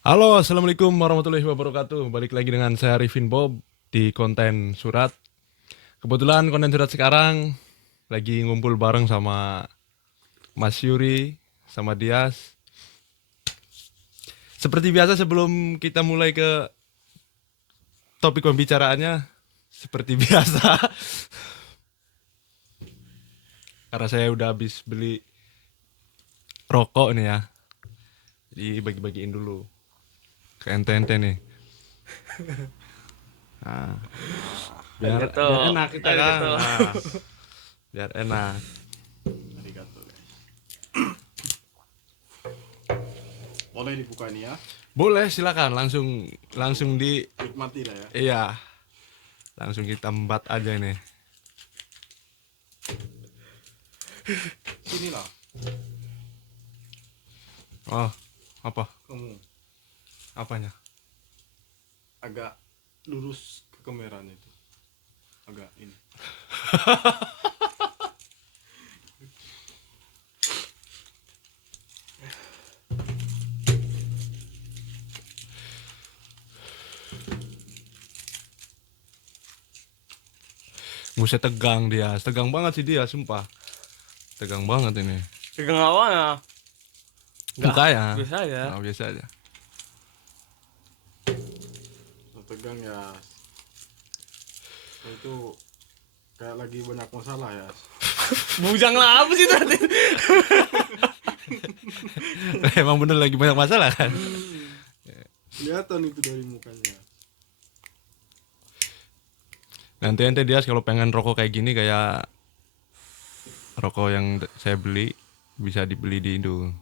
Halo, assalamualaikum warahmatullahi wabarakatuh. Balik lagi dengan saya Rifin Bob di konten surat. Kebetulan konten surat sekarang lagi ngumpul bareng sama Mas Yuri, sama Dias. Seperti biasa sebelum kita mulai ke topik pembicaraannya, seperti biasa, karena saya udah habis beli rokok nih ya, jadi bagi-bagiin dulu ke ente-ente nih. Nah, biar enak kita kan. Arigato. Nah, biar enak. Arigato guys. Boleh dibuka ini ya. Boleh, silakan langsung langsung di Nikmati lah ya. iya. Langsung kita embat aja nih. Sini lah. Oh, apa? Kamu Apanya? agak lurus ke kameranya itu. Agak ini. Buset, tegang dia. Tegang banget sih dia, sumpah. Tegang banget ini. Pegang awalnya. Mukanya. Biasa aja. Nah, biasa aja. Tegang ya. Itu kayak lagi banyak masalah ya. Bujang lah apa sih tadi? Emang bener lagi banyak masalah kan? Kelihatan itu dari mukanya. Nanti ente dia kalau pengen rokok kayak gini, kayak rokok yang saya beli, bisa dibeli di Indo.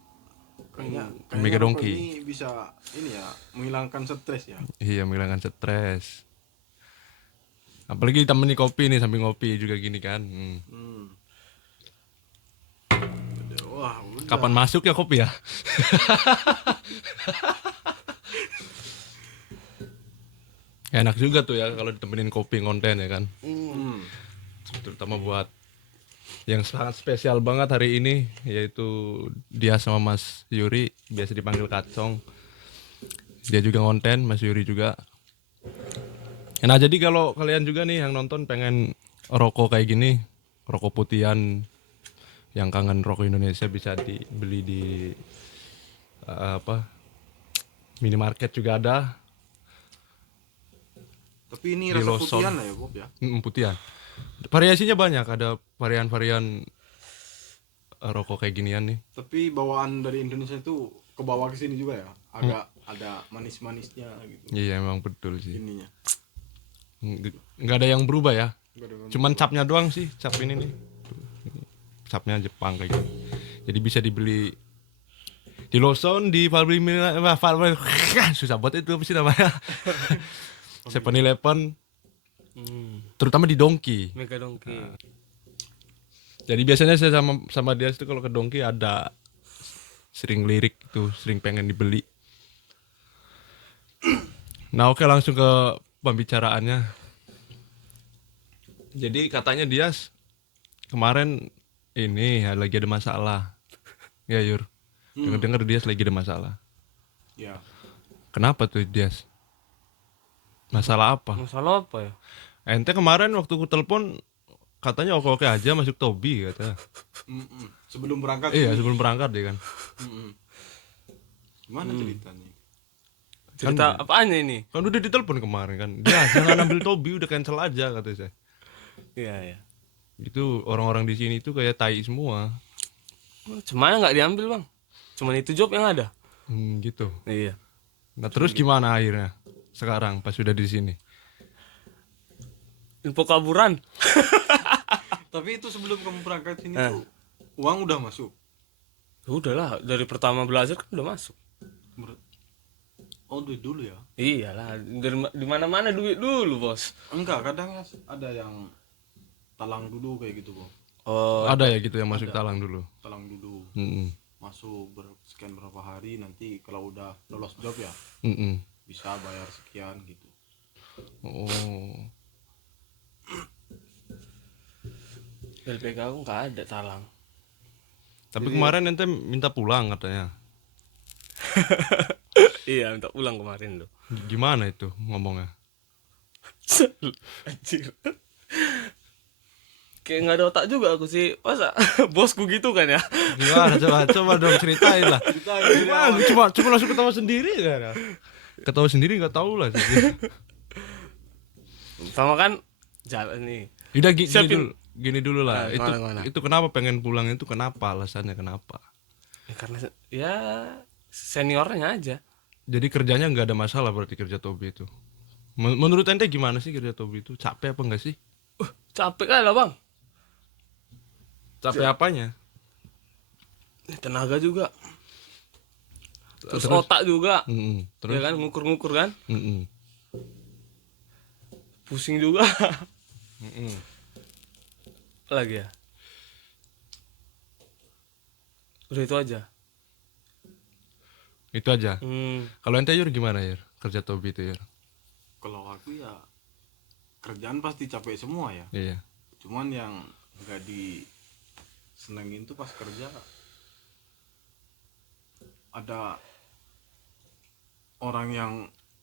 Kayaknya Mega rokok Donkey. ini bisa ini ya, menghilangkan stres ya. Iya, menghilangkan stres. Apalagi ditemenin kopi nih, sambil ngopi juga gini kan. Wah, udah. Kapan masuk ya kopi ya? Enak juga tuh ya kalau ditemenin kopi konten ya kan. Terutama buat yang sangat spesial banget hari ini, yaitu dia sama Mas Yuri, biasa dipanggil Kacong. Dia juga konten, Mas Yuri juga. Nah, jadi kalau kalian juga nih yang nonton pengen rokok kayak gini, rokok putihan yang kangen rokok Indonesia, bisa dibeli di minimarket juga ada. Tapi ini Di rasa Lawson. putihan lah ya, Bob ya. Putihan. Variasinya banyak, ada varian-varian rokok kayak ginian nih. Tapi bawaan dari Indonesia itu ke bawah ke sini juga ya. Agak ada manis-manisnya gitu. Iya, emang betul sih. Ininya. Nggak ada yang berubah ya. Nggak ada- Cuman capnya doang sih, cap ini nih. Ini capnya Jepang kayak gitu. Jadi bisa dibeli di Lawson, di susah buat itu apa sih namanya. 7-Eleven, terutama di Donki. Mega Donkey. Jadi biasanya saya sama dia itu kalau ke Donki ada sering lirik itu, sering pengen dibeli. Nah, oke, langsung ke pembicaraannya. Jadi katanya dia kemarin ini lagi ada masalah. Ya, Yur. Dengar-dengar dia lagi ada masalah. Ya. Kenapa tuh dia? Masalah apa? Masalah apa ya? Ente kemarin waktu ku telepon katanya oke-oke aja masuk Tobi kata. Sebelum berangkat. Iya, ini. sebelum berangkat dia kan. Gimana ceritanya? Cerita apaan ini? Kan udah ditelepon kemarin kan. Dia jangan ambil Tobi, udah cancel aja kata saya. Iya ya. Itu orang-orang di sini tuh kayak tai semua. Cuman nggak diambil bang. Cuman itu job yang ada. Gitu. Iya. Nah, terus gimana akhirnya? Sekarang pas sudah di sini. Info kaburan. Tapi itu sebelum kamu berangkat sini tuh uang udah masuk. Udahlah dari pertama belajar kan udah masuk. Oh, duit dulu ya? Iyalah di mana-mana duit dulu bos. Enggak, kadang ada yang talang dulu kayak gitu, Bang. Oh Ada ya gitu yang masuk talang dulu. Talang dulu. Mm-mm. Masuk sekian berapa hari, nanti kalau udah lolos job ya Mm-mm. bisa bayar sekian gitu. Oh. LPK aku nggak ada talang. Tapi kemarin ente minta pulang katanya. Iya, minta pulang kemarin tuh. Gimana itu ngomongnya? Anjir. Kayak nggak ada otak juga aku sih. Masa bosku gitu kan ya? Gimana coba dong ceritain lah. Gimana? Cuma langsung ketawa sendiri kan? Ketawa sendiri nggak tahu lah. Sama kan jalan nih. Udah Siapin. gini dulu lah. Nah, gimana? Itu kenapa pengen pulang itu kenapa? Alasannya kenapa? Ya, karena ya seniornya aja. Jadi kerjanya nggak ada masalah berarti kerja Tobi itu. Menurut ente gimana sih kerja Tobi itu? Capek apa enggak sih? Capek kan lah bang. Capek apanya? Tenaga juga. Terus Terus? otak juga. Terus? Ya kan ngukur-ngukur kan. Mm-mm. Pusing juga. Mm-mm. Apa lagi ya? Udah itu aja. Itu aja. Kalau ente Yur gimana Yur? Kerja Tobi itu Yur? Kalau aku ya kerjaan pasti capek semua ya. Iya. Cuman yang nggak disenengin tuh pas kerja ada orang yang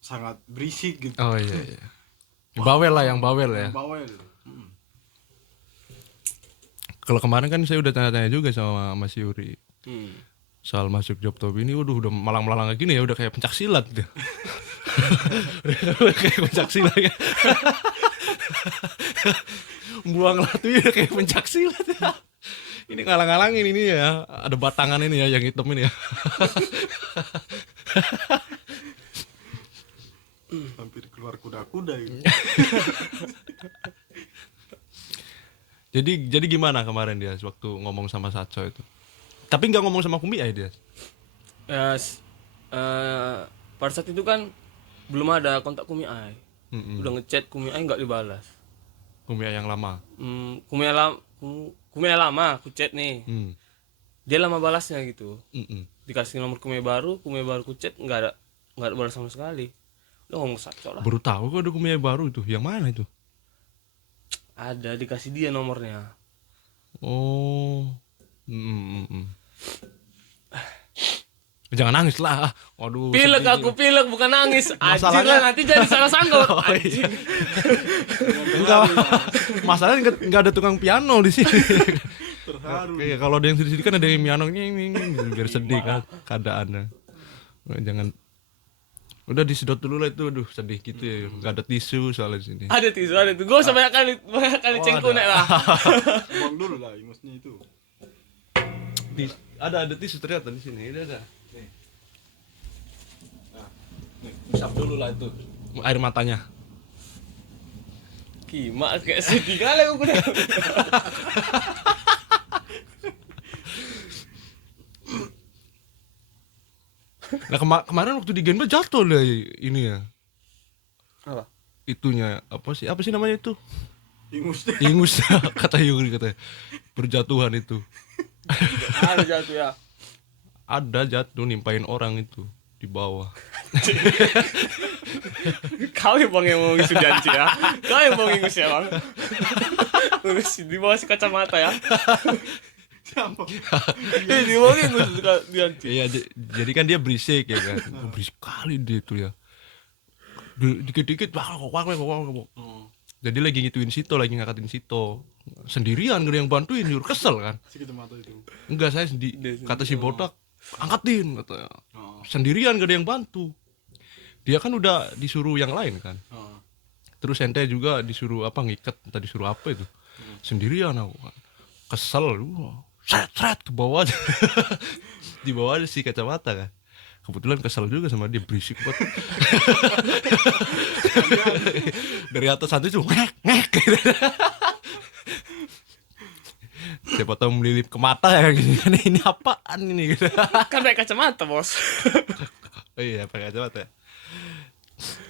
sangat berisik gitu. Oh iya. Bawel lah, yang bawel ya. Bawel. Kalau kemarin kan saya udah tanya-tanya juga sama Mas Yuri soal masuk job Tobi ini. Udah malang-malang kayak gini ya, udah kayak pencak silat dia. Kayak pencak silat ya. Buang latu ya kayak pencak silat ya. Ini ngalang-ngalangin ini ya, ada batangan ini ya yang hitam ini ya. Hampir keluar kuda-kuda gitu. Jadi gimana kemarin dia waktu ngomong sama Saco itu? Tapi nggak ngomong sama Kumi dia. Ya, pada saat itu kan belum ada kontak Kumi Ai. Udah ngechat Kumi Ai nggak dibalas. Kumi yang lama. Kumi Ai lama aku chat nih. Dia lama balasnya gitu. Dikasih nomor Kumi baru ku chat nggak ada balas sama sekali. Udah ngomong Saco lah. Baru tahu kok ada Kumi baru itu. Yang mana itu? Ada, dikasih dia nomornya. Oh. Jangan nangis lah. Waduh. Pilek aku pilek bukan nangis. Anjir lah nanti jadi salah sangka. Anjir. Enggak. Masalahnya enggak ada tukang piano di sini. Terharu. Kayak kalau ada yang sedih kan ada yang piano biar sedih kan keadaannya. Jangan. Udah disedot dulu lah itu, aduh sedih gitu ya. Enggak ada tisu soalnya di sini. Ada tisu. Gue usah banyak kali cengkunek lah. Buang dulu lah ingusnya itu. Ada tisu ternyata di sini. Ini ada. Nih. Nah, nih, usap dulu lah itu air matanya. Kimak kayak sedih kali aku udah. Nah kemarin waktu di Genba jatuh lah ini ya. Apa? Itunya apa sih namanya itu? Ingusnya. Ingus kata Yuri katanya. Berjatuhan itu. Ada jatuh ya. Ada jatuh nimpain orang itu di bawah. Kau yang bang yang mau ngisi janji ya. Kau yang mau ngingus ya bang. Di bawah si kacamata ya. Siapa? Di bawah ngingus janji. Iya jadi kan dia berisik ya kan. Berisik kali dia itu ya. Dikit-dikit jadi lagi ngituin Sito, lagi ngangkatin Sito sendirian, gak ada yang bantuin, Yur kesel kan. Si kacamata itu. Enggak, saya kata si botak angkatin katanya. Sendirian gak ada yang bantu. Dia kan udah disuruh yang lain kan. Terus ente juga disuruh apa ngikat, entah disuruh apa itu. Sendirian aku kan. Kesel, seret ke bawah aja. Di bawah ada si kacamata kan. Kebetulan kesel juga sama dia, berisik banget. Dari atas santai tuh ngek gitu. Siapa tahu melilip ke mata ya gini. Ini apaan ini gitu. Kan pakai kacamata bos. Oh iya pakai kacamata.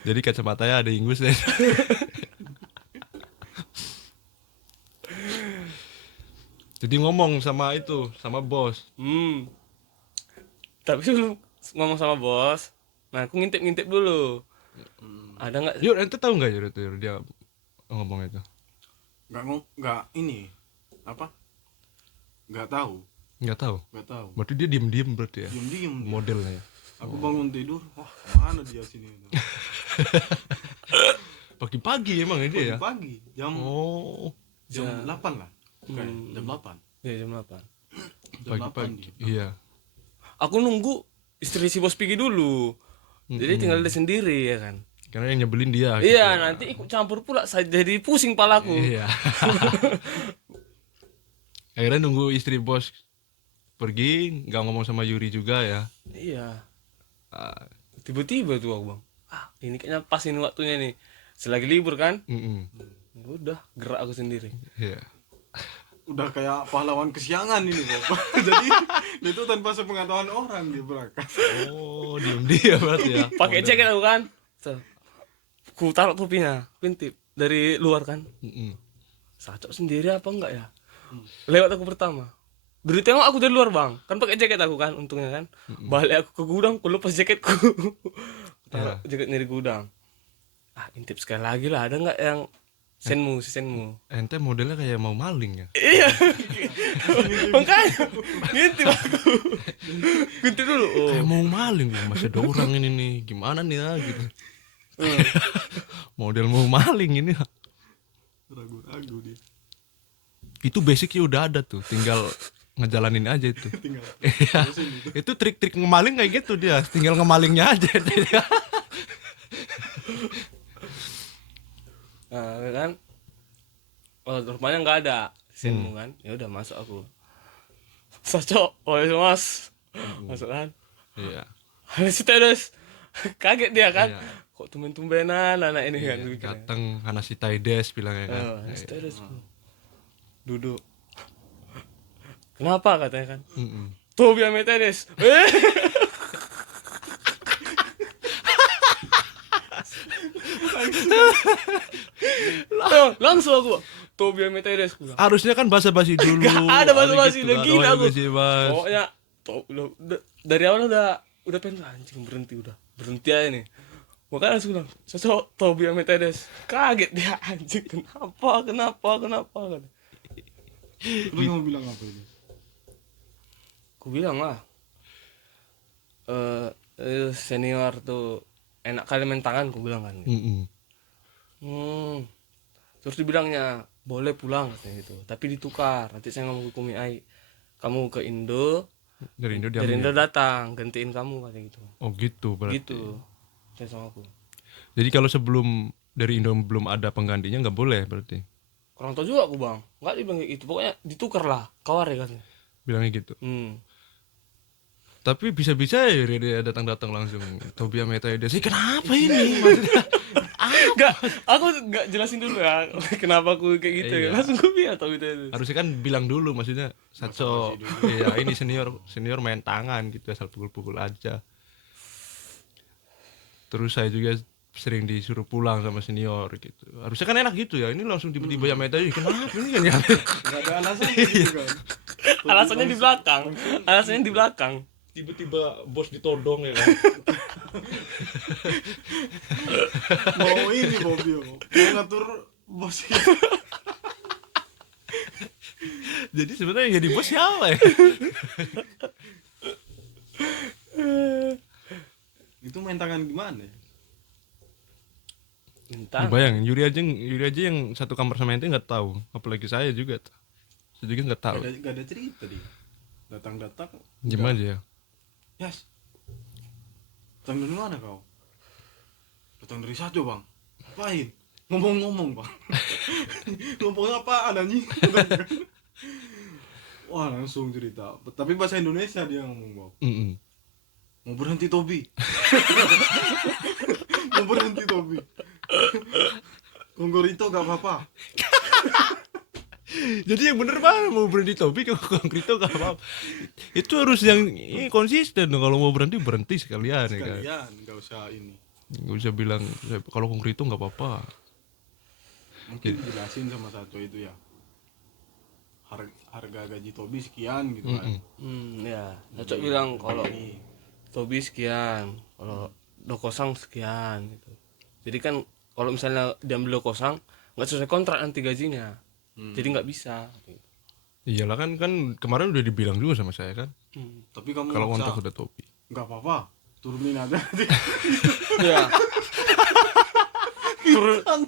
Jadi kacamatanya ada ingus deh. Jadi ngomong sama itu, sama bos. Tapi sebelum ngomong sama bos, nah aku ngintip dulu. Ada nggak? Yur, ente tahu nggak Yur itu Yur, dia ngomong itu? Nggak ini apa? Nggak tahu. Nggak tahu. Nggak tahu. Berarti dia diem berarti ya. Diem-diem. Modelnya ya. Aku bangun tidur, wah mana dia sini? Pagi-pagi emang ini ya. Pagi, jam Oh, 8 lah. Jam 8. Ya jam 8. Jam 8 pagi-pagi. dia. Iya. Aku nunggu istri si bos pergi dulu. Jadi tinggal dia sendiri ya kan. Karena yang nyebelin dia. Iya, nanti ikut campur pula, saya jadi pusing palaku. Iya. Akhirnya nunggu istri bos pergi, nggak ngomong sama Yuri juga ya. Iya. Ah, Tiba-tiba tuh aku bang, ini kayaknya pas ini waktunya nih. Selagi libur kan, udah gerak aku sendiri. iya. Udah kayak pahlawan kesiangan ini, Bapak. Jadi itu tanpa sepengetahuan orang dia berangkat. Oh, diem-diem berarti ya. Pakai jaket aku kan, ku taruh topinya, pintip dari luar kan. Sacok sendiri apa enggak ya? Lewat aku pertama. Beri tengok aku dari luar bang, kan pakai jaket aku kan, untungnya kan. Balik aku ke gudang, ku lepas jaketku. Taruh jaketnya di gudang. Intip sekali lagi lah, ada nggak yang senmu? Ente modelnya kayak mau maling ya. Iya, makanya ngintip aku. Ngintip dulu. Oh, Kayak mau maling, masih ada orang ini nih. Gimana nih ya gitu. Model mau maling ini. Ragu-ragu dia. Itu basicnya udah ada tuh, tinggal ngejalanin aja itu. Iya. Itu trik-trik ngemaling kayak gitu dia, tinggal ngemalingnya aja. nah kan, rupanya nggak ada senmu kan. Ya udah masuk aku. Sacok, oh ya mas, masuk kan. Iya. Habis itu terus kaget dia kan. Iya. Kok tumben-tumbenan anak ini kan. Datang Hanasi Taides bilangnya kan. Terus duduk. Kenapa katanya kan? Tuh biar metedes. Langsung aku. Tuh biar metedes. Harusnya kan basa-basi dulu. Ada basa-basi gitu, udah gila aku. Mas. Pokoknya dari awal udah pengen anjing berhenti aja nih. Makanya langsung bilang, "Sosok Tobi Ametedes." Kaget dia, anjing, kenapa kan. Lu mau bilang apa ini? Aku bilang lah, senior tuh enak kali main tangan, aku bilang kan. Terus dibilangnya boleh pulang katanya gitu, tapi ditukar. Nanti saya ngomong ke Kumi Ai, kamu ke Indo, Dari Indo datang gantiin kamu katanya gitu. Oh gitu berarti. Gitu. Saya sama aku. Jadi kalau sebelum dari Indo belum ada penggantinya nggak boleh berarti. Kurang tahu juga aku bang, nggak dibilang kayak gitu. Pokoknya ditukar lah, kawar ya katanya. Bilangnya gitu. Tapi bisa-bisa ya dia datang-datang langsung Tobia Meta dia sih kenapa ini maksudnya? Aku nggak jelasin dulu ya kenapa aku kayak gitu ya. Langsung gue bilang tau gitu. Harusnya kan bilang dulu maksudnya Satso ya ini senior main tangan gitu asal pukul-pukul aja. Terus saya juga sering disuruh pulang sama senior gitu. Harusnya kan enak gitu ya. Ini langsung tiba-tiba ya Meta kenapa ini kan ya? Enggak ada alasan gitu kan. Alasannya di belakang. Tiba-tiba bos ditodong ya kan. Mau ini Bobby mau ngatur bos itu. Jadi sebenarnya yang jadi bos siapa ya? Itu main tangan gimana ya? Ya, bayang Yuri aja yang satu kamar sama ente nggak tahu, apalagi saya juga nggak tahu. Gak ada cerita dia. Datang Jam aja ya. Yes. Datang dari mana kau? Datang dari Sajo bang. Ngapain? Ngomong bang. Ngomong apaan anjing? Wah langsung cerita. Tapi bahasa Indonesia dia ngomong bang. Mau berhenti Tobi. Mau berhenti Tobi. Konggorito gak apa-apa. Jadi yang bener banget mau berhenti Tobi ke Konkrito gak apa-apa. Itu harus yang konsisten dong. Kalau mau berhenti sekalian ya kan. Sekalian gak usah ini. Gak usah bilang kalau Konkrito gak apa-apa. Mungkin jelasin sama satu itu ya. Harga gaji Tobi sekian gitu kan. Ya, Cocok bilang kalau Tobi sekian, kalau Dokosang sekian gitu. Jadi kan kalau misalnya diambil Dokosang nggak sesuai kontrak nanti gajinya. Jadi nggak bisa. Iyalah kan kemarin udah dibilang juga sama saya kan. Tapi kamu kalau kontrak udah Tobi. Nggak apa-apa. turunin aja. Iya.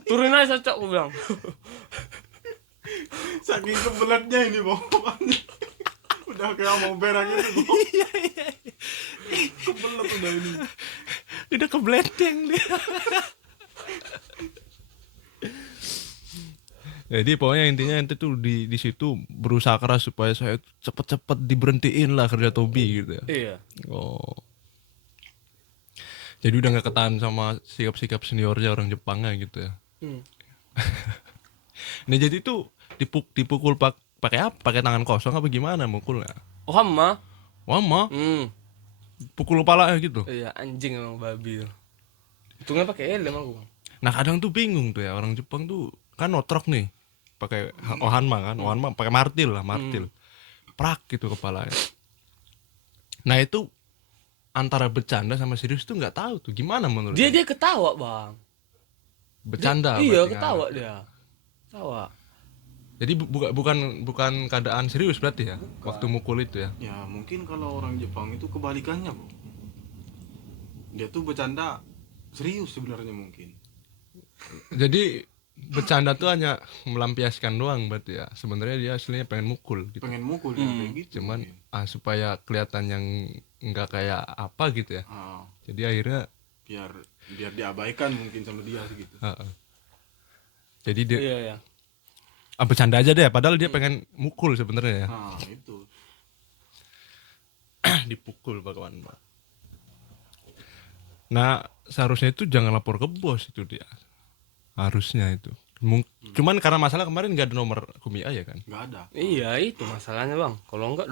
Turunin aja Cok, aku bilang. Saking kebelatnya ini pokoknya. Udah kayak mau berak gitu. Kebelet udah ini. Udah kebleteng dia. Jadi pokoknya intinya ente tuh di situ berusaha keras supaya saya cepet-cepet diberhentiin lah kerja Tobi gitu ya. Iya. Oh. Jadi udah nggak ketahan sama sikap-sikap seniornya orang Jepangnya gitu ya. Nah jadi tuh dipukul pakai apa? Pakai tangan kosong apa gimana mukulnya? Oh hama. Wama, pukul kepala gitu. Iya, anjing emang babi. Untungnya pakai helm aku. Nah kadang tuh bingung tuh ya orang Jepang tuh kan notrok nih, pakai ohanma kan, ohanma pakai martil lah, martil, prak gitu kepalanya. Nah itu antara bercanda sama serius tuh nggak tahu tuh gimana menurut Dia ketawa bang. bercanda. Iya berarti kan. ketawa dia. Ketawa. Jadi bukan keadaan serius berarti ya waktu mukul itu ya. Ya mungkin kalau orang Jepang itu kebalikannya bro. Dia tuh bercanda serius sebenarnya mungkin. Jadi bercanda tuh hanya melampiaskan doang berarti ya. Sebenarnya dia aslinya pengen mukul gitu. Pengen mukul kayak gitu. Cuman mungkin. supaya kelihatan yang nggak kayak apa gitu ya. Jadi akhirnya biar diabaikan mungkin sama dia gitu. jadi dia Iya. bercanda aja deh. Padahal dia pengen mukul sebenarnya ya. Itu. Dipukul bakawan. Nah seharusnya itu jangan lapor ke bos itu dia. Harusnya itu. Cuman karena masalah kemarin nggak ada nomor Kumiya ya kan. Nggak ada. Iya itu masalahnya bang. Kalau enggak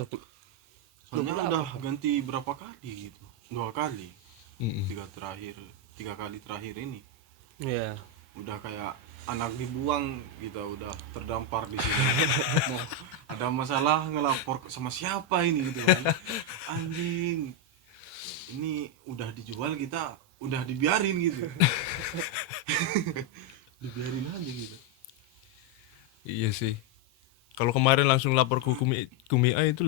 Soalnya udah ganti berapa kali gitu. 2 kali. 3 kali terakhir ini. Iya. Udah kayak anak dibuang kita udah terdampar di sini. Mau ada masalah ngelapor sama siapa ini gitu kan. Anjing. Ini udah dijual kita udah dibiarin gitu. Dibiarin aja gitu. Iya sih. Kalau kemarin langsung lapor ke Kumiya itu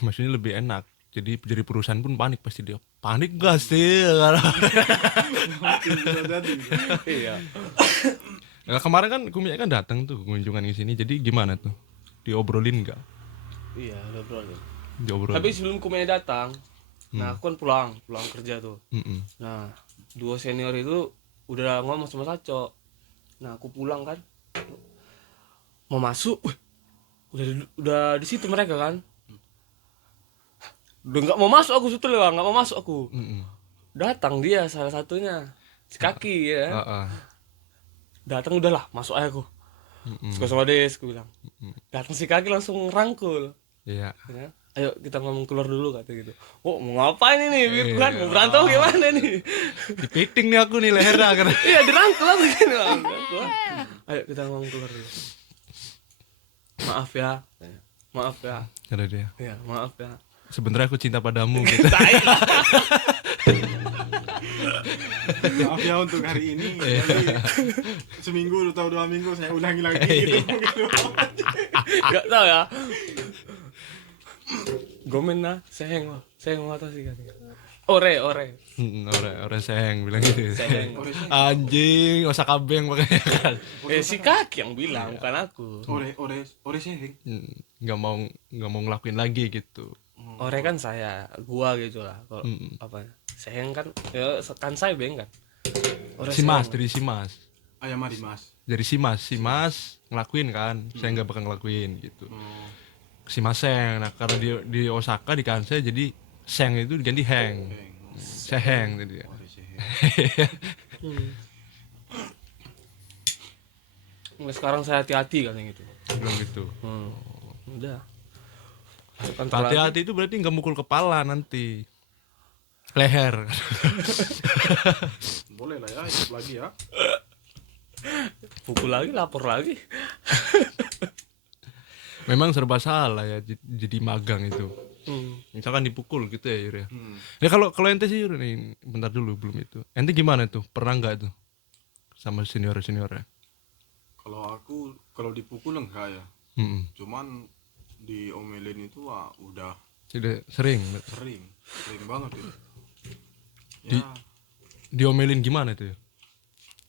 maksudnya lebih enak. Jadi perusahaan pun panik pasti dia. Panik gak sih? Iya. Nah, kemarin kan Kumiya kan datang tuh kunjungan ke sini. Jadi gimana tuh? Diobrolin nggak? Iya udah bro. Diobrolin. Tapi sebelum Kumiya datang, nah aku kan pulang kerja tuh. Nah 2 senior itu udah ngomong sama Saco. Nah aku pulang kan, mau masuk, udah di situ mereka kan. Udah nggak mau masuk aku situ lewat, nggak mau masuk aku. Datang dia salah satunya, si kaki ya. Datang udahlah masuk aja aku. Suka sama Des, aku bilang. Datang si kaki langsung rangkul. Iya. Ya. Ayo kita ngomong keluar dulu kata gitu. Oh mau ngapain ini? Bukan mau berantem gimana nih? Dipiting nih aku nih lehernya kan. Iya dirangkul aku gitu. Ayo kita ngomong keluar dulu. Maaf ya. Maaf ya. Kata dia. Iya maaf ya. Sebenarnya aku cinta padamu gitu. Maaf ya untuk hari ini. Nanti seminggu atau 2 minggu saya ulangi lagi gitu. Gak tau ya. Gomen na, seheng mata sih katanya. Ore. Ore sayang bilang gitu. Seheng. Anjing, Osaka Beng makanya kan. Si kaki yang bilang bukan aku. Ore seheng. Nggak mau ngelakuin lagi gitu. Ore kan gua gitu lah. Kalau apa? Seheng kan, ya kan saya beng kan. Simas dari Simas. Ayam mari mas. Dari Simas ngelakuin kan. Saya nggak bakal ngelakuin gitu. Simas Seng. Nah karena di Osaka di Kansai jadi Seng itu diganti Heng. Seheng tadi ya. Mulai sekarang saya hati-hati kan yang gitu. Bilang gitu. Udah. Hati-hati itu berarti nggak mukul kepala nanti. Leher. Boleh lah ya, ikut lagi ya. Pukul lagi, lapor lagi. Memang serba salah ya jadi magang itu. Misalkan dipukul gitu ya Yur ya. Ya kalau ente sih Yur nih, bentar dulu belum itu. Ente gimana tuh? Pernah nggak tuh sama seniornya? Kalau dipukul enggak ya. Cuman diomelin itu udah Sudah sering sering banget itu. Ya, Diomelin gimana itu ya?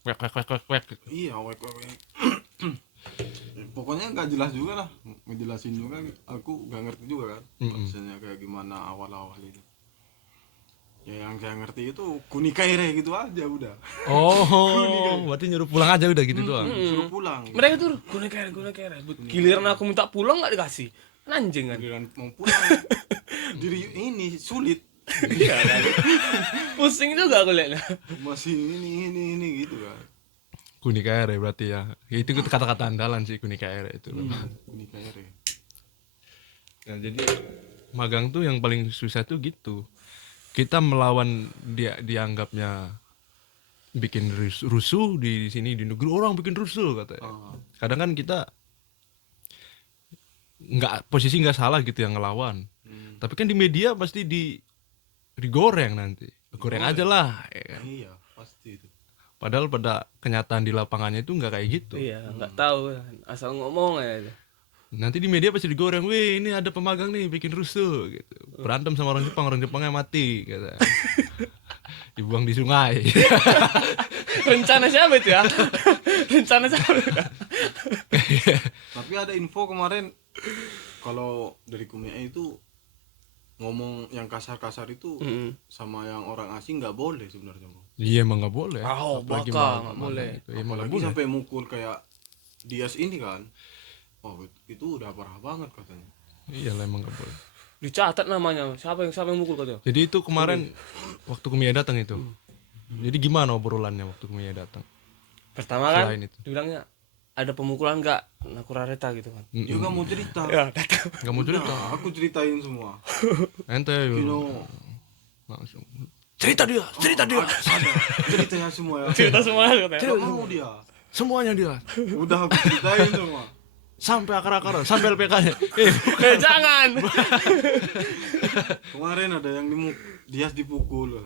Wek wek wek wek wek gitu. iya wek. Pokoknya nggak jelas juga lah, ngejelasin juga aku nggak ngerti juga kan bahasanya kayak gimana awal-awal itu. Ya yang saya ngerti itu kunikaire gitu aja udah. Oh, berarti nyuruh pulang aja udah gitu doang. Suruh pulang. Mereka tuh guna kere. Giliran aku minta pulang nggak dikasih. Kan anjing kan. Giliran mau pulang diri ini sulit. Iya kan. Pusing juga aku lihatnya. Masih ini gitu kan. Kunikaire berarti ya. Itu kata-kata andalan sih kunikaire itu. Kunikaire. Nah, jadi magang tuh yang paling susah tuh gitu. Kita melawan dia dianggapnya bikin rusuh di sini di negeri orang bikin rusuh katanya. Kadang kan kita posisi nggak salah gitu yang ngelawan. Tapi kan di media pasti digoreng nanti. Goreng aja lah. Ya kan? Iya pasti itu. Padahal pada kenyataan di lapangannya itu nggak kayak gitu. Iya, nggak tahu kan. Asal ngomong aja. Nanti di media pasti digoreng, wih ini ada pemagang nih bikin rusuh gitu. Berantem sama orang Jepangnya mati kata. Dibuang di sungai. Rencana siapa itu ya? Rencana siapa? Tapi ada info kemarin kalau dari Kumia itu ngomong yang kasar-kasar itu sama yang orang asing nggak boleh sebenarnya bro. Iya emang nggak boleh. Apalagi Apalagi baka nggak boleh. Itu. Ya, emang nggak Apalagi boleh. sampai mukul kayak Dias ini kan. Oh itu udah parah banget katanya. Iya lah emang nggak boleh. Dicatat namanya. Siapa yang mukul katanya? Jadi itu kemarin waktu Kumia datang itu. Jadi gimana obrolannya waktu Kumia datang? Pertama kan Selain itu. dibilangnya ada pemukulan nggak? Nah, kurareta gitu kan. Dia nggak mau cerita. Ya, datang. Nggak mau cerita. Nah, aku ceritain semua. Ente Kino langsung cerita dia. ada ceritanya semua ya. Cerita semua katanya. Nggak mau dia. Semuanya dia. Udah aku ceritain semua. Sampai akar-akaran, sampai LPK-nya. Jangan. Kemarin ada yang Dias dipukul.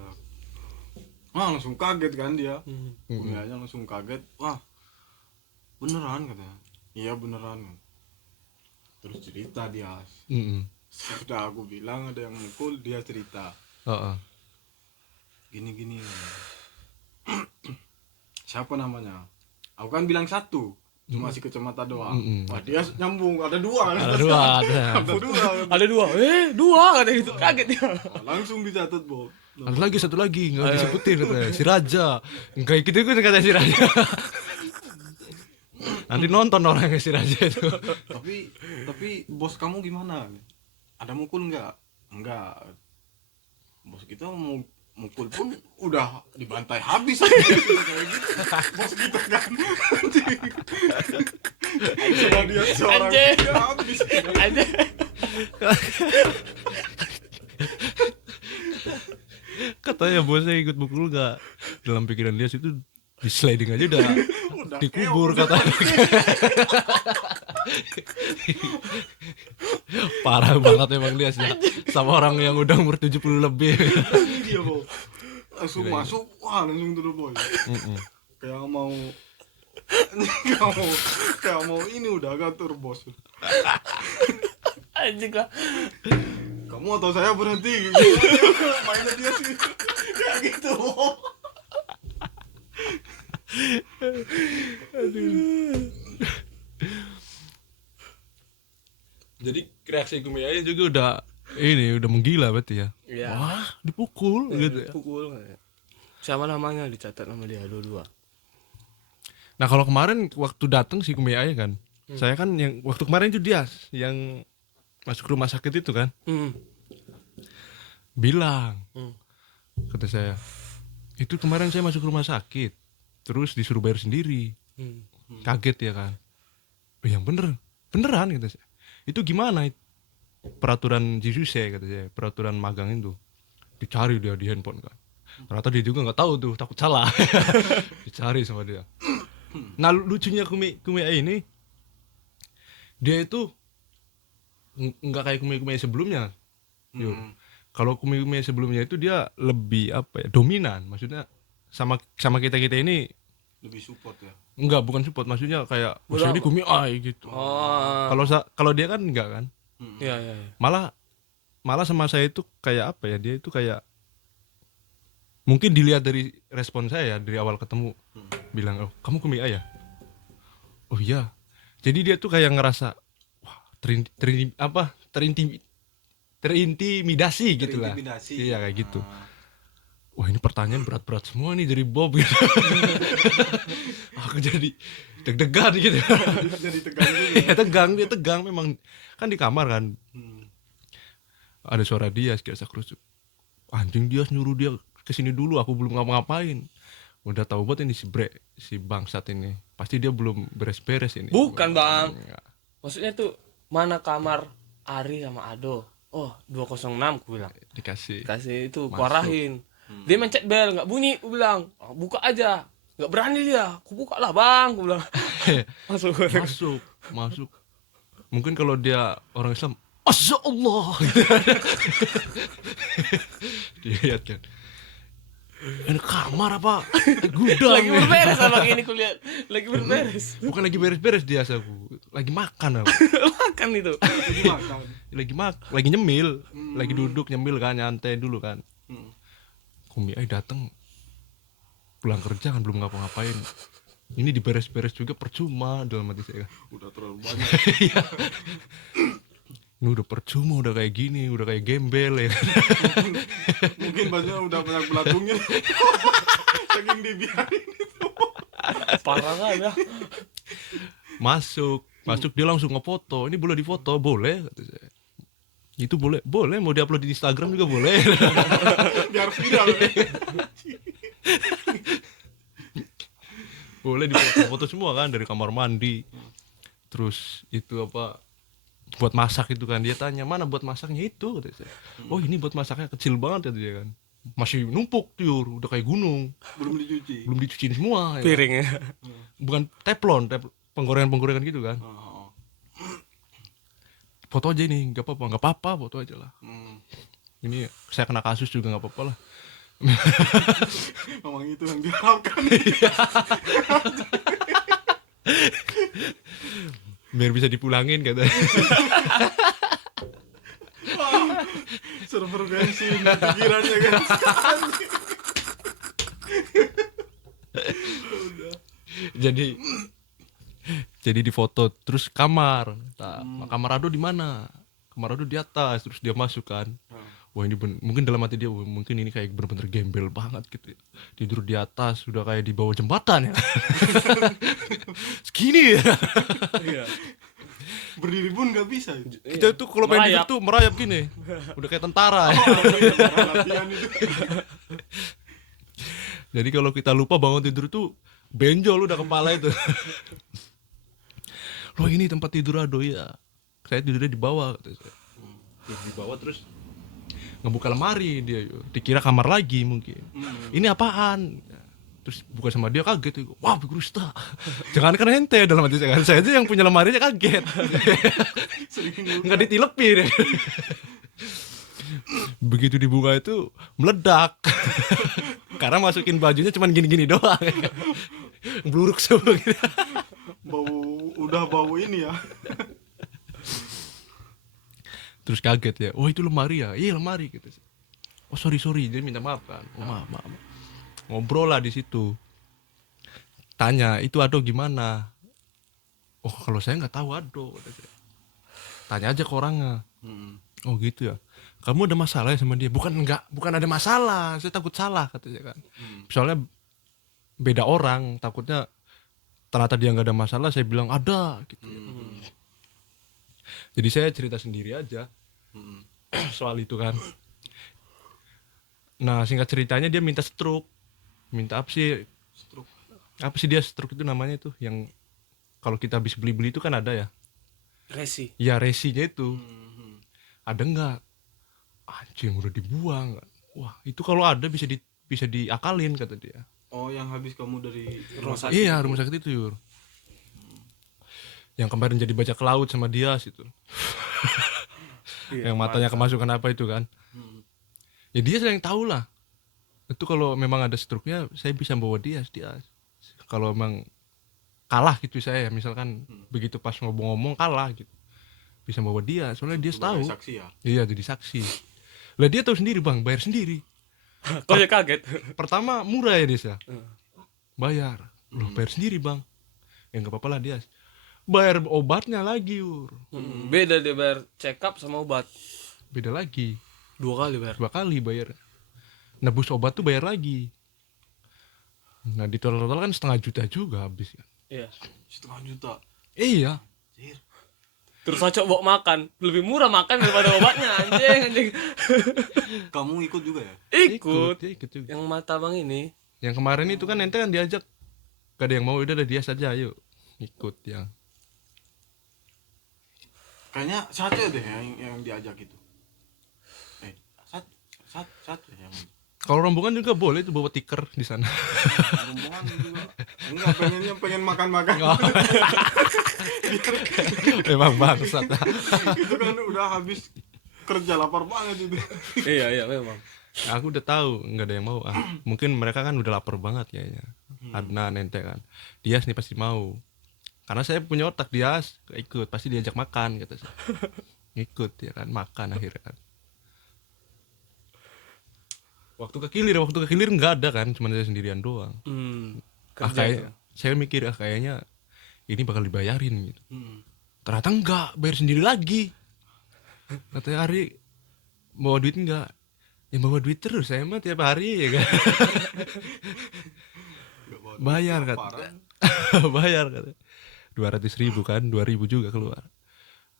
Wah langsung kaget kan dia. Kuliahnya langsung kaget. Wah beneran katanya. Iya beneran. Terus cerita Dias. Sudah aku bilang ada yang mukul, dia cerita. Gini. Siapa namanya? Aku kan bilang satu. Cuma si kacamata doang. Wah dia nyambung, ada dua. Ada dua, ada. Ada dua. Dua katanya gitu. Kaget dia. Langsung dicatat Bob. Ada lagi satu lagi nggak disebutin katanya si Raja. Enggak ikut kata si Raja. Nanti nonton orangnya si Raja itu. Tapi bos kamu gimana? Ada mukul nggak? Enggak. Bos kita mau mukul pun udah dibantai habis aja kayak gitu. Bos kita kan. Cuma dia seorang Anjing. dia habis. Ada. Katanya bosnya ikut pukul nggak. Dalam pikiran dia itu di sliding aja udah dikubur katanya. Parah banget emang dia sih. Sama orang yang udah umur 70 lebih. Dia Bob. Langsung masuk, wah langsung terus boy. Kayak mau kayak mau ini udah ngatur bos. Anjing lah. Kamu atau saya berhenti gitu. Mainnya dia sih kayak gitu. Jadi reaksi Kumia juga udah menggila berarti ya. Iya. Wah, dipukul gitu ya. Pukul. Siapa namanya dicatat nama dia dua. Nah, kalau kemarin waktu datang si Kumia kan. Saya kan yang waktu kemarin itu dia yang masuk rumah sakit itu kan. Bilang. Kata saya, itu kemarin saya masuk rumah sakit. Terus disuruh bayar sendiri. Kaget ya kan. Yang beneran kata saya. Itu gimana peraturan Jisuse kata saya, peraturan magang itu. Dicari dia di handphone kan. Ternyata dia juga nggak tahu tuh, takut salah. Dicari sama dia. Nah lucunya Kumia ini, dia itu nggak kayak Kumia sebelumnya. Kalau Kumia sebelumnya itu dia lebih dominan. Maksudnya sama kita ini Lebih support ya. enggak, bukan support, maksudnya kayak bosnya ini Kumia gitu. Kalau dia kan enggak kan. Iya. Malah sama saya itu kayak dia itu kayak mungkin dilihat dari respon saya ya, dari awal ketemu bilang, oh kamu Kumi A ya, oh iya. Jadi dia tuh kayak ngerasa wah terintimidasi gitu lah. Terintimidasi. Iya kayak gitu. Wah ini pertanyaan berat-berat semua nih dari Bob gitu. Aku jadi deg-degan gitu. Jadi tegang juga. Ya dia tegang memang, kan di kamar kan. Ada suara dia sekilas kerusuk. Anjing, dia nyuruh dia kesini dulu, aku belum ngapa-ngapain. Udah tahu buat ini si bangsat ini. Pasti dia belum beres-beres ini. Bukan, Bang. Enggak. Maksudnya tuh mana kamar Ari sama Ado? Oh, 206 aku bilang. Dikasih. Kasih itu, Masuk. kuarahin. Dia mencet bel, nggak bunyi, aku bilang. Oh, buka aja. Nggak berani dia. Aku buka lah, Bang, aku bilang. Masuk. Mungkin kalau dia orang Islam, Masya Allah. Dia lihat kan. Ini kamar apa? Gudang. Lagi berberes sama ini kulihat. Lagi berberes. Bukan lagi beres-beres dia, aku. Lagi makan aku. Makan itu. Lagi makan. Lagi nyemil, lagi duduk nyemil kan, nyantai dulu kan. Kumi datang pulang kerja kan belum ngapa-ngapain. Ini diberes-beres juga percuma dalam hati saya. Udah terlalu banyak. Ini udah percuma, udah kayak gini, udah kayak gembel ya. Mungkin banyak udah banyak belatungnya. Saking dibiarin itu. Parah kan ya. Masuk dia langsung ngefoto. Ini boleh difoto, boleh kata saya. Itu boleh mau diupload di Instagram juga boleh. Biar viral. Boleh difoto semua kan, dari kamar mandi. Terus itu apa, buat masak itu kan, dia tanya mana buat masaknya itu kata saya. Oh ini buat masaknya kecil banget kata dia kan. Masih numpuk tiur, udah kayak gunung. Belum Dicuciin semua ya. Piringnya. Bukan teflon, penggorengan gitu kan. Foto aja nih, nggak apa-apa, foto aja lah. Ini saya kena kasus juga nggak apa-apa lah. Memang itu yang diharapkan. Biar bisa dipulangin katanya. Servergensi pikirannya kan. jadi di foto terus kamar. Kamar Ado di mana? Kamar Ado di atas, terus dia masuk kan. Wah ini mungkin dalam hati dia, mungkin ini kayak bener-bener gembel banget gitu ya. Tidur di atas, udah kayak di bawah jembatan ya. Segini ya. Iya. Berdiri pun nggak bisa. Kita tuh kalau main tidur tuh merayap gini. Udah kayak tentara ya. Latihan itu. Jadi kalau kita lupa bangun tidur tuh benjol udah kepala itu. Loh ini tempat tidur Ado ya. Saya tidurnya di bawah kata saya. Di bawah terus ngebuka lemari dia, dikira kamar lagi mungkin. Ini apaan? Terus buka sama dia kaget. Wah, Gusta. Jangan kan ente dalam hati saya aja yang punya lemarinya kaget. Nggak ditilepin. Begitu dibuka itu meledak. Karena masukin bajunya cuman gini-gini doang. Bluruk semua gitu. Bau ini ya. Terus kaget ya, oh itu lemari ya? Iya lemari gitu. Oh sorry, dia minta maaf kan. Oh maaf. Ngobrol lah di situ. Tanya, itu Ado gimana? Oh kalau saya nggak tahu Ado. Tanya aja ke orangnya. Oh gitu ya. Kamu ada masalah ya sama dia? Bukan ada masalah. Saya takut salah katanya kan. Soalnya beda orang, takutnya ternyata dia nggak ada masalah. Saya bilang ada gitu. Jadi saya cerita sendiri aja soal itu kan. Nah singkat ceritanya dia minta stroke. Minta apa sih? Stroke. Apa sih dia stroke itu namanya tuh? Yang kalau kita habis beli-beli itu kan ada ya? Resi. Ya resinya itu. Ada nggak? Anjing udah dibuang. Wah itu kalau ada bisa diakalin kata dia. Oh yang habis kamu dari rumah sakit? Iya rumah sakit itu Yur. Yang kemarin jadi bajak laut sama dia situ. Yang matanya kemasukan apa itu kan. Ya dia yang tahu lah. Itu kalau memang ada stroke-nya saya bisa bawa dia. Kalau memang kalah gitu saya misalkan begitu pas ngomong-ngomong kalah gitu. Bisa bawa dia soalnya dia tahu. Saksi ya? Iya jadi saksi. Lah dia tahu sendiri Bang, bayar sendiri. Kok ya kaget? Pertama murah ya Des ya, Hmm. bayar. Loh bayar sendiri bang, ya nggak apa-apa lah dia. Bayar obatnya lagi Yur, Beda dia bayar check up sama obat. beda lagi, 2 kali bayar. 2 kali bayar. Nebus obat tuh bayar lagi. Nah di total kan 500.000 juga habis kan. Iya. 1,5 juta. Iya. Anjir. Terus Acok bawa makan, lebih murah makan daripada obatnya anjing. Kamu ikut juga ya? Ikut. Ya, ikut juga. Yang mata bang ini. Yang kemarin itu kan ente kan diajak, gak ada yang mau, udah dia saja ayo ikut ya. Kayaknya satu deh yang diajak itu. Satu ya yang Kalau rombongan juga boleh tuh bawa tiker di sana. rombongan juga. Enggak, pengen makan-makan. Memang bangsat. Itu kan udah habis kerja, lapar banget itu. Iya memang. Aku udah tahu nggak ada yang mau. Mungkin mereka kan udah lapar banget kayaknya. Adnan ente kan. Dias nih pasti mau. Karena saya punya otak, Dias ikut pasti diajak makan kata saya. Ikut ya kan, makan akhirnya kan. Waktu ke kilir nggak ada kan, cuma saya sendirian doang. Kerja. Saya mikir kayaknya ini bakal dibayarin gitu. Hmm. Ternyata enggak, bayar sendiri lagi. Katanya Ari bawa duit enggak? Ya bawa duit terus, saya mah tiap hari ya kan. Bayar kan. Bayar kan. 200.000 kan, 2.000 juga keluar.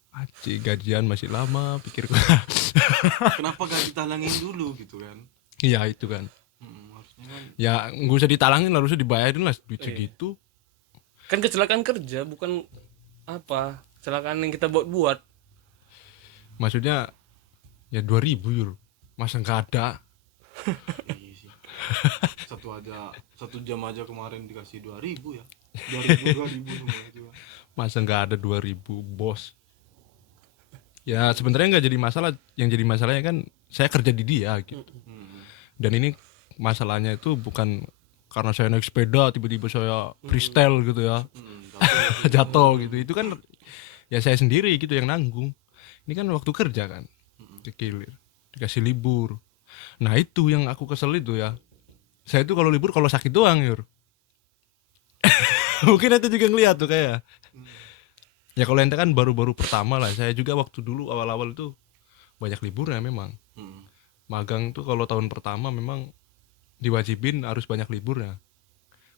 Aci gajian masih lama, pikirku. Kenapa gak ditalangin dulu gitu kan? Iya itu kan. Harusnya kan. Ya nggak usah ditalangin, harusnya dibayarin lah duit segitu. Kan kecelakaan kerja bukan apa? Kecelakaan yang kita buat. Maksudnya ya 2.000 Yur. Masa nggak ada? Iya sih. Satu jam aja kemarin dikasih 2.000 ya. 2.000 semua itu. Masa nggak ada 2.000 bos? Ya sebenarnya nggak jadi masalah. Yang jadi masalahnya kan saya kerja di dia gitu. Dan ini masalahnya itu bukan karena saya naik sepeda tiba-tiba saya freestyle gitu ya. Jatuh gitu. Itu kan ya saya sendiri gitu yang nanggung. Ini kan waktu kerja kan. Dikilir, dikasih libur. Nah itu yang aku kesel itu ya. Saya itu kalau libur kalau sakit doang Yur. Mungkin ente juga ngeliat tuh kayak. Ya kalau ente kan baru-baru pertama lah. Saya juga waktu dulu awal-awal itu banyak liburnya memang. Magang tuh kalau tahun pertama memang diwajibin harus banyak liburnya.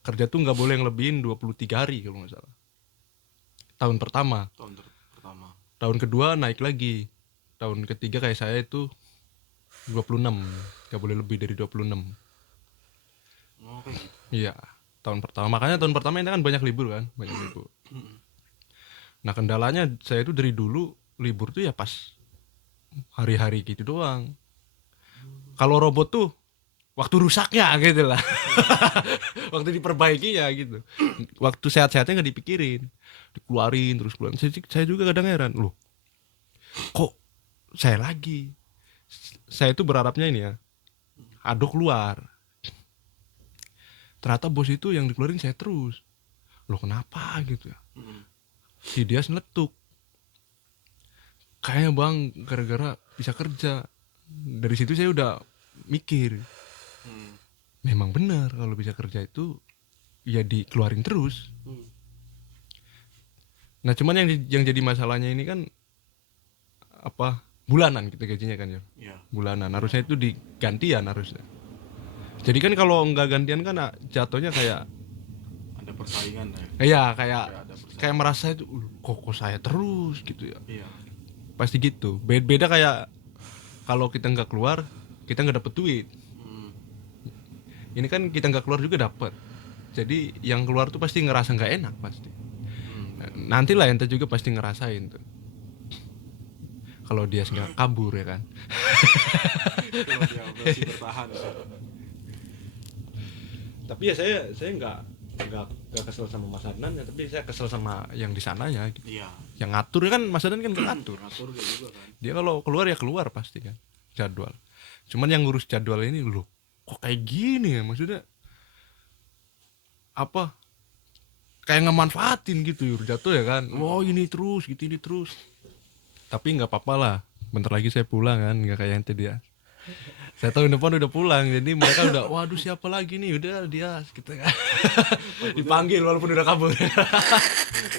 Kerja tuh nggak boleh yang lebihin 23 hari kalau nggak salah. Tahun pertama. Pertama. Tahun kedua naik lagi. Tahun ketiga kayak saya itu 26. Nggak boleh lebih dari 26. Oh kayak gitu. Iya. Tahun pertama. Makanya tahun pertama ini kan banyak libur kan. Banyak libur. Nah kendalanya saya itu dari dulu libur tuh ya pas hari-hari gitu doang. Kalau robot tuh waktu rusaknya gitu lah. Waktu diperbaikinya gitu. Waktu sehat-sehatnya nggak dipikirin, dikeluarin terus keluarin. Saya juga kadang heran loh, kok saya lagi. Saya itu berharapnya ini ya, Ado keluar. Ternyata bos itu yang dikeluarin saya terus. Loh kenapa gitu ya? Si dia neletuk. Kayaknya bang gara-gara bisa kerja. Dari situ saya udah mikir, memang benar kalau bisa kerja itu ya dikeluarin terus. Nah cuman yang jadi masalahnya ini kan apa, bulanan gitu gajinya kan ya. Bulanan harusnya itu digantian harusnya. Jadi kan kalau nggak gantian kan jatuhnya kayak Ada persaingan ya. iya kayak merasa itu kok saya terus gitu ya. Iya. Pasti gitu. Beda kayak kalau kita nggak keluar kita nggak dapet duit. Ini kan kita nggak keluar juga dapet. Jadi yang keluar tuh pasti ngerasa nggak enak pasti. Nantilah ente juga pasti ngerasain tuh. Kalau dia nggak kabur ya kan. Kalau dia masih bertahan. Tapi ya saya nggak kesel sama Mas Adnan ya, tapi saya kesel sama yang di sananya gitu. Iya. Yang ngatur kan Mas Adnan kan ngatur. Ngatur kayak juga kan. Dia kalau keluar ya keluar pasti kan jadwal. Cuman yang ngurus jadwal ini loh, kok kayak gini ya, maksudnya apa? Kayak ngemanfaatin gitu Yur, jatuh ya kan. Wow ini terus gitu, ini terus. Tapi nggak apa-apa lah. Bentar lagi saya pulang kan, nggak kayak ente dia. Saya tahun depan udah pulang, jadi mereka udah, waduh siapa lagi nih, udah dia gitu kan. Dipanggil walaupun udah kabur.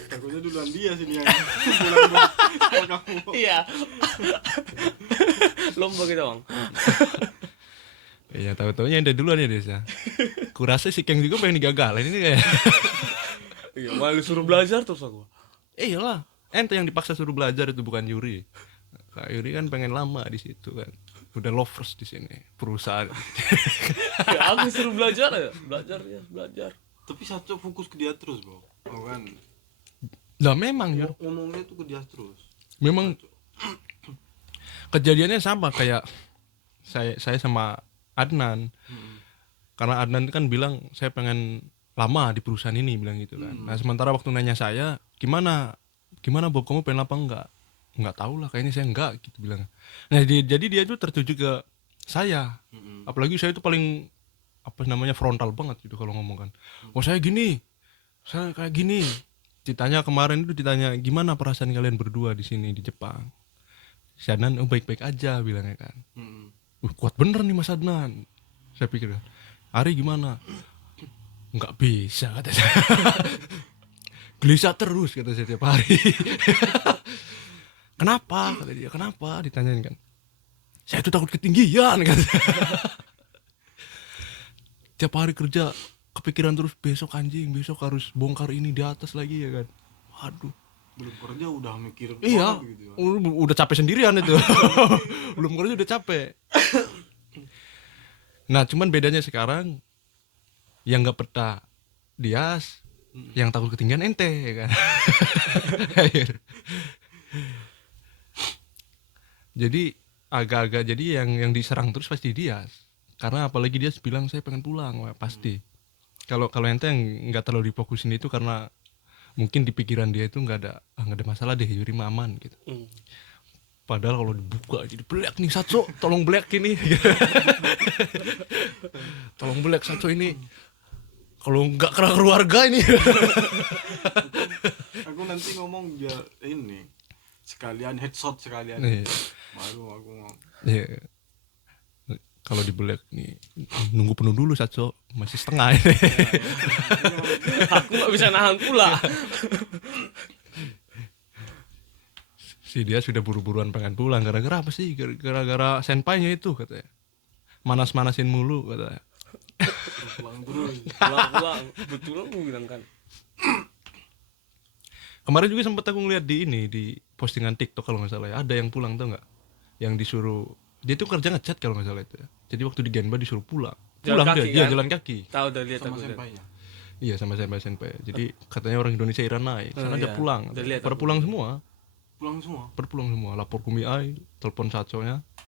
Takutnya duluan dia sih yang pulang sama kamu. Iya. Lomba kita bang. Iya, tahu-taunya ente duluan ya Desa. Kurasa si Keng juga pengen digagalin ini kayak. Iya, malah suruh belajar terus aku. Iyalah, ente yang dipaksa suruh belajar itu bukan Yuri. Kak Yuri kan pengen lama di situ kan. Udah lovers di sini perusahaan. Ya aku suruh belajar ya, belajar. Tapi Saco fokus ke dia terus, Bro. Oh kan. Lah memang Yur, Ngomongnya tuh ke dia terus. memang kejadiannya sama kayak saya sama Adnan. Karena Adnan kan bilang saya pengen lama di perusahaan ini bilang gitu kan. Nah, sementara waktu nanya saya, gimana Bob, kamu pengen apa enggak? Enggak tahu lah, kayaknya saya enggak gitu bilang. Nah, jadi dia tuh tertuju ke saya. Apalagi saya itu paling apa namanya frontal banget gitu kalau ngomong kan. Oh, saya gini. Saya kayak gini. Kemarin itu ditanya, gimana perasaan kalian berdua di sini di Jepang? Si Adnan, oh baik-baik aja bilangnya kan. Kuat bener nih Mas Adnan. Saya pikir, Ari gimana? Nggak bisa kata saya. Gelisah terus kata saya tiap hari. Kenapa? Kata dia, kenapa? Ditanyain kan. Saya tuh takut ketinggian kata saya. Tiap hari kerja kepikiran terus besok harus bongkar ini di atas lagi ya kan. Waduh. Belum kerja udah mikir Iya, banget gitu. udah capek sendirian itu. Belum kerja udah capek. Nah, cuman bedanya sekarang yang nggak peta Dias, yang takut ketinggian ente ya kan. Jadi agak-agak jadi yang diserang terus pasti Dias. Karena apalagi dia bilang saya pengen pulang, wah, pasti. Kalau ente yang nggak terlalu difokusin itu karena mungkin di pikiran dia itu nggak ada masalah deh, Yuri mah aman gitu. Padahal kalau dibuka jadi black nih Satso, tolong black ini. Tolong black Satso ini. Kalau nggak kena keluarga ini. Aku nanti ngomong biar ini sekalian headshot sekalian. Nih. Baru aku ngomong. Iya. Kalau di black nih nunggu penuh dulu Satso, masih setengah ini. Aku nggak bisa nahan pula. Si dia sudah buru-buruan pengen pulang gara-gara apa sih? Gara-gara senpainya itu katanya. Manas-manasin mulu katanya. Pulang terus. Pulang. Betul aku bilang kan. Kemarin juga sempat aku ngeliat di postingan TikTok kalau nggak salah ya, ada yang pulang tuh nggak? Yang disuruh dia tuh kerja ngecat kalau nggak salah itu ya. Jadi waktu di Genba disuruh pulang. Jalan Pulang kaki, dia kan? jalan kaki. Tahu udah lihat Sama aku. senpainya. Iya sama senpai. Jadi katanya orang Indonesia Iranai, sana iya. dia pulang. Udah lihat Pada aku. pulang semua. Pulang semua. Lapor Kumi Ai, telepon Satsonya.